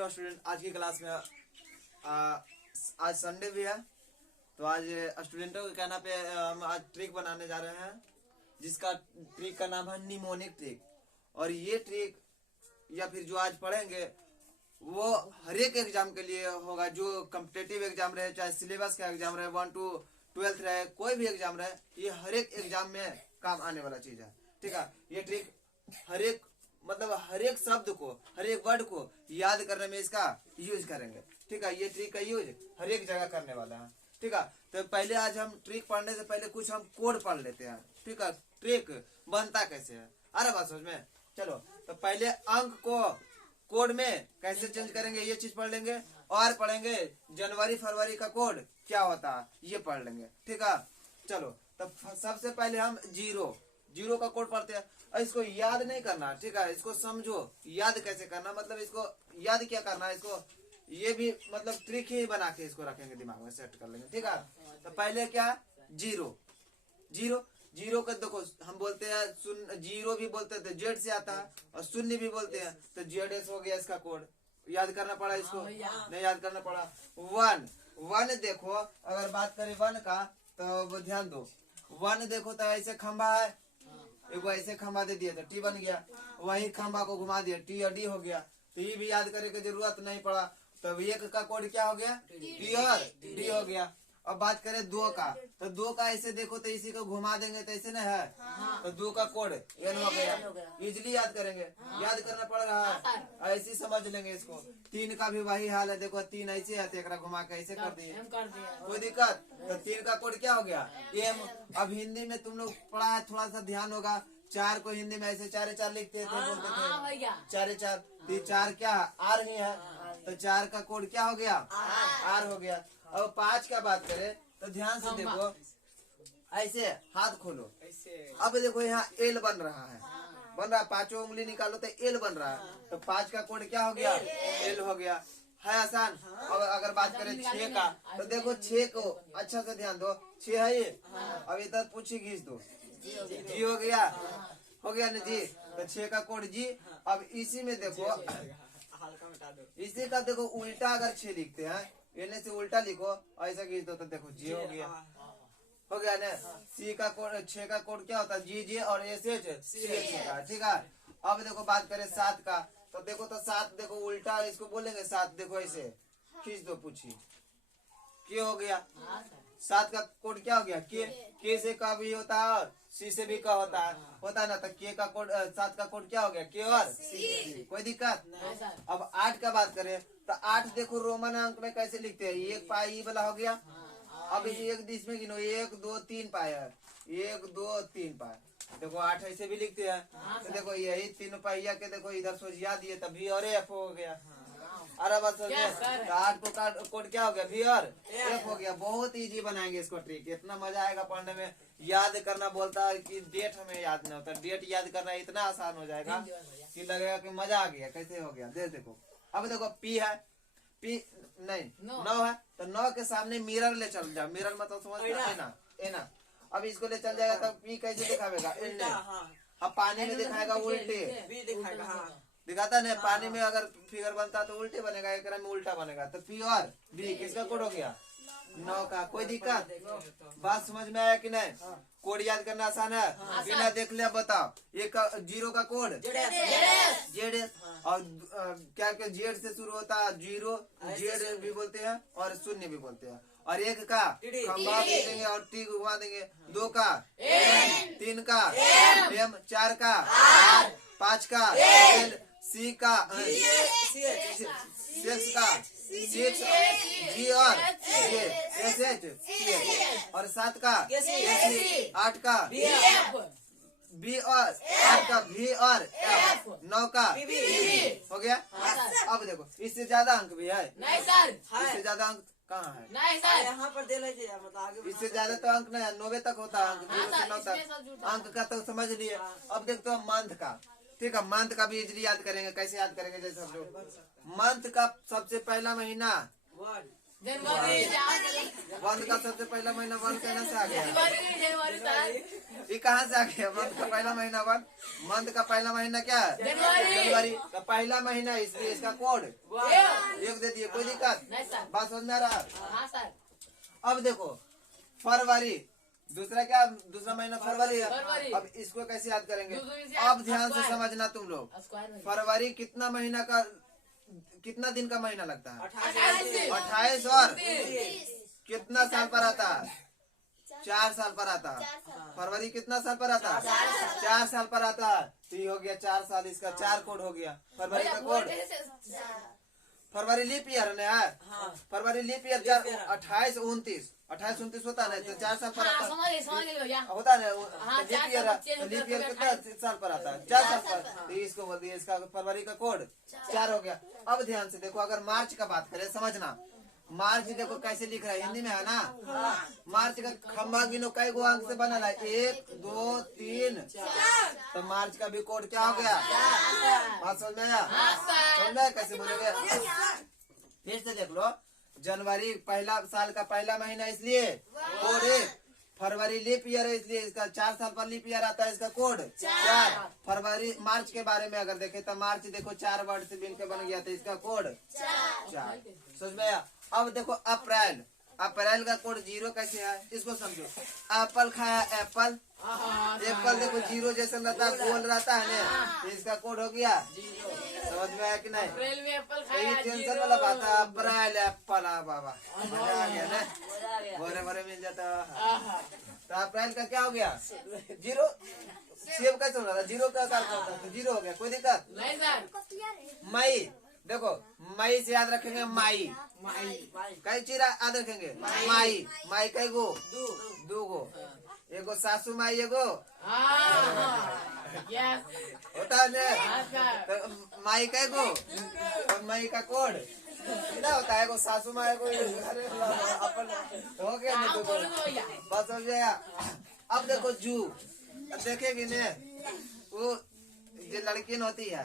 Hello student, आज की class में आज संडे भी है तो आज स्टूडेंटों के कहना पे हम आज ट्रिक बनाने जा रहे हैं जिसका ट्रिक का नाम है निमोनिक ट्रिक। और ये ट्रिक या फिर जो आज पढ़ेंगे वो हर एक एग्जाम के लिए होगा, जो कम्पिटेटिव एग्जाम रहे, चाहे सिलेबस का एग्जाम रहे, 1 to 12 रहे, कोई भी एग्जाम रहे, ये हर एक एग्जाम में काम आने वाला चीज है। ठीक है, ये ट्रिक हर एक हर एक शब्द को, हर एक वर्ड को याद करने में इसका यूज करेंगे। ठीक है, ये ट्रिक का यूज हर एक जगह करने वाला है। ठीक है, तो पहले आज हम ट्रिक पढ़ने से पहले कुछ हम कोड पढ़ लेते हैं। ठीक है, ट्रिक बनता कैसे है, अरे बात समझ में। चलो, तो पहले अंक को कोड में कैसे चेंज करेंगे ये चीज पढ़ लेंगे, और पढ़ेंगे जनवरी फरवरी का कोड क्या होता है ये पढ़ लेंगे। ठीक है, चलो, तब सबसे पहले हम जीरो का कोड पढ़ते हैं। इसको याद नहीं करना, ठीक है, इसको समझो याद कैसे करना, इसको याद क्या करना है, इसको ये भी ट्रिक ही बना के इसको रखेंगे, दिमाग में सेट कर लेंगे। ठीक है, तो पहले क्या जीरो का देखो, हम बोलते हैं जीरो भी बोलते थे, जेड से आता है, और शून्य भी बोलते हैं, तो जेड एस हो गया इसका कोड। याद करना पड़ा इसको, नहीं याद करना पड़ा। वन देखो, अगर बात करें वन का तो ध्यान दो, वन देखो तो ऐसे खंबा है, एक ऐसे खंबा दे दिया तो टी बन गया, वही खंबा को घुमा दिया टी और डी हो गया। तो ये भी याद करने की जरूरत नहीं पड़ा। तो एक का कोड क्या हो गया, टी और डी हो गया। अब बात करें दो का, तो दो का ऐसे देखो तो इसी को घुमा देंगे तो ऐसे न है, तो दो का कोड एन हो गया। इजिली याद करेंगे, याद करना पड़ रहा है, ऐसे समझ लेंगे इसको। तीन का भी वही हाल है, देखो तीन ऐसे है तो एक घुमा के ऐसे कर दिए, कोई दिक्कत। तो तीन का कोड क्या हो गया, एम। अब हिंदी में तुम लोग पढ़ा है, थोड़ा सा ध्यान होगा। चार को हिंदी में ऐसे चारे चार लिखते थे, बोलते थे चारे चार, तो चार क्या आर ही है, तो चार का कोड क्या हो गया, आर हो गया। अब पांच का बात करें तो ध्यान से देखो, ऐसे हाथ खोलो, अब देखो यहाँ एल बन रहा है, पांचों उंगली निकालो तो एल बन रहा है, तो पांच का कोड क्या हो गया, एल हो गया। है आसान। और अगर बात करें 6 का, तो देखो 6 को अच्छा से ध्यान दो, 6 है ये, अब इधर पूछी खींच दो, जी हो गया ना जी, तो 6 का कोड जी। अब इसी में देखो, इसी का देखो उल्टा अगर 6 लिखते हैं, एने से उल्टा लिखो, ऐसा खींच दो तो देखो जी हो गया ना। सी का कोड, 6 का कोड क्या होता है, जी जी और एस एच सी एच का। ठीक है, अब देखो बात करें 7 का, तो देखो तो 7 देखो उल्टा इसको बोलेंगे 7, देखो ऐसे खींच दो, पूछिए क्या हो गया। 7 का कोड क्या हो गया, के से का भी होता है और सी से भी का होता है ना, तो के का कोड 7 का कोड क्या हो गया, के और सी, कोई दिक्कत। अब 8 का बात करें तो 8 देखो रोमन अंक में कैसे लिखते हैं, एक पाई वाला हो गया। अब एक इसमें गिनो, 1 2 3 पाए है, 1 2 3 पाए, देखो 8 ऐसे भी लिखते हैं। तो देखो यही 3 पहिया के देखो इधर सोचिया दिए तभी और एफ हो गया। अरे बस हो गया, 8 को कोड क्या हो गया, भी और एफ हो गया। बहुत इजी बनाएंगे इसको ट्रिक, इतना मजा आएगा पढ़ने में। याद करना बोलता है कि डेट हमें याद नहीं होता, डेट याद करना इतना आसान हो जाएगा कि लगेगा कि मजा आ गया, कैसे हो गया। देखो अब देखो पी है, पी नहीं 9 है, तो 9 के सामने मिरर ले चल जाओ, मिरर मतलब समझते है ना। अब इसको ले चल जाएगा तो पी कैसे दिखावेगा, अब पानी में दिखाएगा उल्टे, दिखाता नहीं, पानी में अगर फिगर बनता तो उल्टे बनेगा, एक में उल्टा बनेगा। तो पी और बी किसका कोड हो गया, 9 का, कोई दिक्कत। बात समझ में आया कि नहीं। कोड याद करना आसान है, बिना देख लिया बताओ। एक जीरो का कोड जेड, और क्या क्या जेड से शुरू होता है, जीरो जेड भी बोलते हैं और शून्य भी बोलते हैं। और एक का खंबा देंगे और टी घुमा देंगे, 2 का 3 का एम, 4 का 5 का एल, सी का 6 का 6 जी और एस एच, और 7 का 8 का बी और 8 का भी और एफ, 9 का हो गया। अब देखो इससे ज्यादा अंक भी है, नहीं सर, इससे ज्यादा अंक कहाँ है, नहीं सर, यहाँ पर दे लीजिए, इससे ज्यादा तो अंक नहीं है, 90 तक होता है अंक, 0 से 9 तक अंक का तो समझ लिए। अब देखते हो मंथ का, ठीक है, मंथ का भी इजीली याद करेंगे। कैसे याद करेंगे, जैसे हम लोग मंथ का सबसे पहला महीना मंथ का सबसे पहला महीना वन कहना से आ गया? जनवरी ये कहाँ से आ गया? मंथ का पहला महीना वन। मंथ का पहला महीना क्या है? जनवरी का पहला महीना, इसलिए इसका कोड एक दे दिए। कोई दिक्कत? बात समझ में आ रहा? हाँ सर। अब देखो फरवरी, दूसरा क्या? दूसरा महीना फरवरी है। फरवरी। अब इसको कैसे याद करेंगे? दूसरे से अब ध्यान से समझना तुम लोग। फरवरी कितना महीना का, कितना दिन का महीना लगता है? 28 और कितना साल पर आता है? 4 साल पर आता है। फरवरी कितना साल पर आता है? 4 साल पर आता है। तो ये हो गया 4 साल, इसका 4 कोड हो गया। फरवरी का कोड, फरवरी लीप ईयर है ना? फरवरी लीप ईयर 28 29 होता है ना? तो 4 साल पर आता है, होता है ना? लीप ईयर कितना साल पर आता है? 4 साल पर। तो इसको बोल दिया, इसका फरवरी का कोड 4 हो गया। अब ध्यान से देखो, अगर मार्च का बात करें, समझना मार्च देखो कैसे लिख रहा है, हिंदी में है ना? मार्च का खंभा गिनो कई गो अंक से बना है? 1 2 3। तो मार्च का भी कोड क्या हो गया? बात समझ में आया? समझ में कैसे बोलोगे? फिर से देख लो, जनवरी पहला साल का पहला महीना, इसलिए कोड 1। फरवरी लीप ईयर है, इसलिए इसका 4 साल पर लीप ईयर आता है, इसका कोड 4। फरवरी मार्च के बारे में अगर देखें तो मार्च देखो 4 वर्ड से मिलकर बन गया था, इसका कोड 4। समझ में आया? अब देखो अप्रैल, अप्रैल का कोड 0 कैसे है? इसको समझो। एप्पल खाया, एप्पल, एप्पल देखो 0 जैसा रहता है, गोल रहता है ना? इसका कोड हो गया। समझ में आया कि नहीं? अप्रैल में एप्पल ये खाया, टेंशन वाला बात है। अप्रैल एप्पल, बाबा मजा आ गया ना? बोरे बोरे मिल जाता है। तो अप्रैल का क्या हो गया? 0। सेब कैसे हो रहा था? 0 का आकार होता है, 0 हो गया। कोई दिक्कत नहीं सर। मई देखो, मई से याद रखेंगे माई, कई चीज याद रखेंगे। माई, माई कई गो? 2 गो। एगो सासू माई, एगो होता है ना? तो माई कई गो? और माई का कोड कितना होता है? एगो सासू माई, एगो अपन हो गया ना? 2 गो। बस हो गया। अब देखो जू, देखेगी ने वो जो लड़की होती है,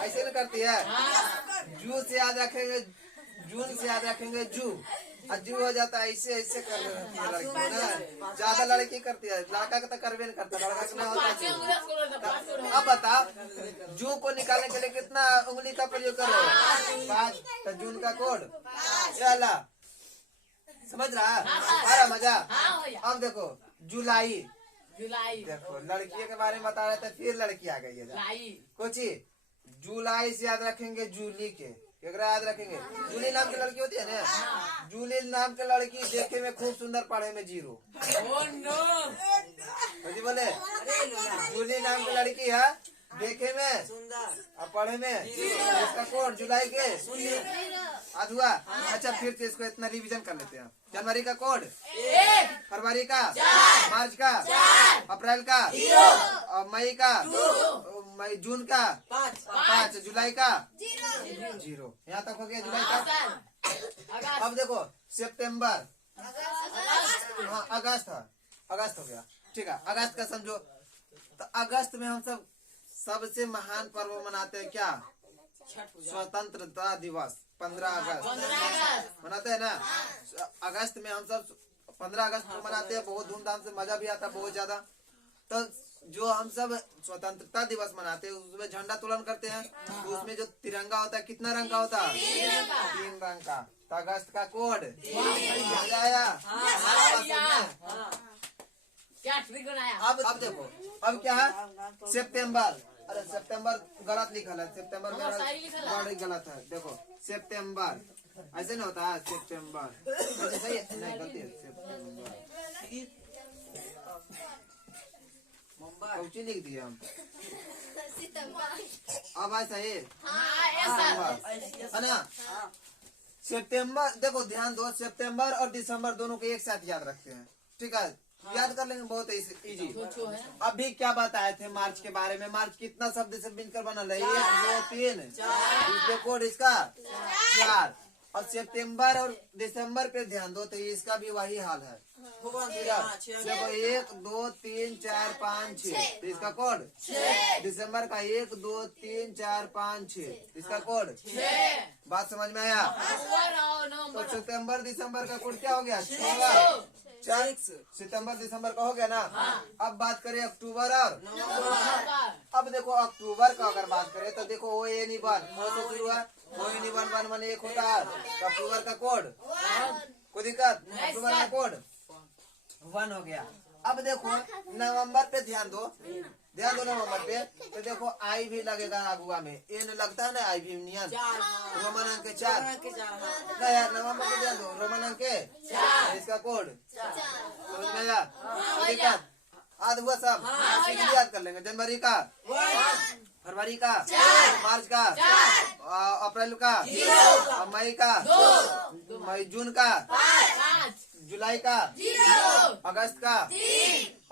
ऐसे न करती है? जू से याद रखेंगे, जून से याद रखेंगे जू, और जू हो जाता है ऐसे ऐसे कर रही है लड़की ना? ज्यादा लड़की करती है, लड़का का तो करवे नहीं करता, लड़का का नहीं होता। अब बता, जू को निकालने के लिए कितना उंगली का प्रयोग करो? 5। तो जून का कोड चला, समझ रहा? आ रहा मजा? अब देखो जुलाई, देखो लड़की के बारे में बता रहे थे, फिर लड़की आ गई है। कुछ जुलाई से याद रखेंगे जूली के, केकरा याद रखेंगे? जूली नाम की लड़की होती है ना? जूली नाम की लड़की देखे में खूब सुंदर, पढ़े में 0। बोले जूली नाम की लड़की है, देखे में और पढ़े में, इसका कोड जुलाई के अधुआ। अच्छा फिर से इसको इतना रिवीजन कर लेते हैं। जनवरी का कोड 1, फरवरी का मार्च का अप्रैल का और मई का मई, जून का 5, जुलाई का 0। यहाँ तक हो गया जुलाई का। अब देखो सितंबर, हाँ अगस्त है, अगस्त हो गया। ठीक है, अगस्त का समझो। तो अगस्त में हम सब सबसे महान पर्व मनाते हैं, क्या? स्वतंत्रता दिवस 15 अगस्त मनाते हैं ना? अगस्त में हम सब 15 अगस्त को मनाते हैं, बहुत धूमधाम से, मजा भी आता है बहुत ज्यादा। तो जो हम सब स्वतंत्रता दिवस मनाते हैं उसमें झंडा तोलन करते हैं। तो उसमें जो तिरंगा होता है कितना रंग का होता है? 3 रंग का। तो अगस्त का कोड मजा आया? अब देखो, अब क्या है? सितंबर, अरे सितंबर गलत लिखा है, सितंबर में गलत है। देखो सितंबर ऐसे नहीं होता है, सितंबर ऐसे सही है? नहीं गलती है, सितंबर कौची लिख दिया हम? अब ऐसा है ना? सितंबर देखो ध्यान दो, सितंबर और दिसंबर दोनों को एक साथ याद रखते हैं। ठीक है, याद कर लेंगे, बहुत इजी। अभी क्या बताए थे मार्च के बारे में? मार्च कितना शब्द से मिलकर बना है? 1 2 3, कोड इसका 4। और सितंबर और दिसंबर पे ध्यान दो तो इसका भी वही हाल है। देखो 1 2 3 4 5 6 तो इसका कोड दिसंबर का 1 2 3 4 5 6 इसका कोड। बात समझ में आया? तो सितंबर दिसंबर का कोड क्या हो गया? 4 सितंबर दिसंबर का हो गया ना। अब बात करें अक्टूबर और अब देखो अक्टूबर का अगर बात करें तो देखो ओ एन 1 से शुरू है। ओ एन 1 1 1 होता है तो अक्टूबर का कोड कोई दिक्कत? अक्टूबर का कोड 1 हो गया। अब देखो नवंबर पे ध्यान दो नवंबर पे तो देखो आई भी लगेगा अगुआ में। एन लगता है ना आई भी नियन रोमन अंक 4 नहीं यार नवंबर पे ध्यान दो रोमन अंक 4 इसका कोड समझ में आया? कोई दिक्कत? आज हुआ सब याद कर लेंगे। जनवरी का, फरवरी का, मार्च का, अप्रैल का, मई का, मई जून का, जुलाई का, अगस्त का,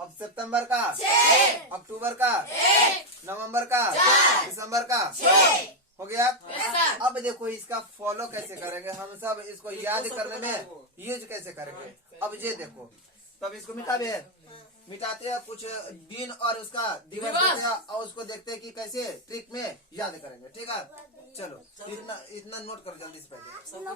अब सितंबर का, अक्टूबर का, नवंबर का, दिसंबर का हो गया। अब देखो इसका फॉलो कैसे करेंगे हम सब, इसको याद करने में यूज कैसे करेंगे। अब ये देखो तब इसको मिटाते हैं कुछ दिन और उसका दिवस देते हैं और उसको देखते हैं कि कैसे ट्रिक में याद करेंगे। ठीक है चलो इतना नोट करो जल्दी से पहले।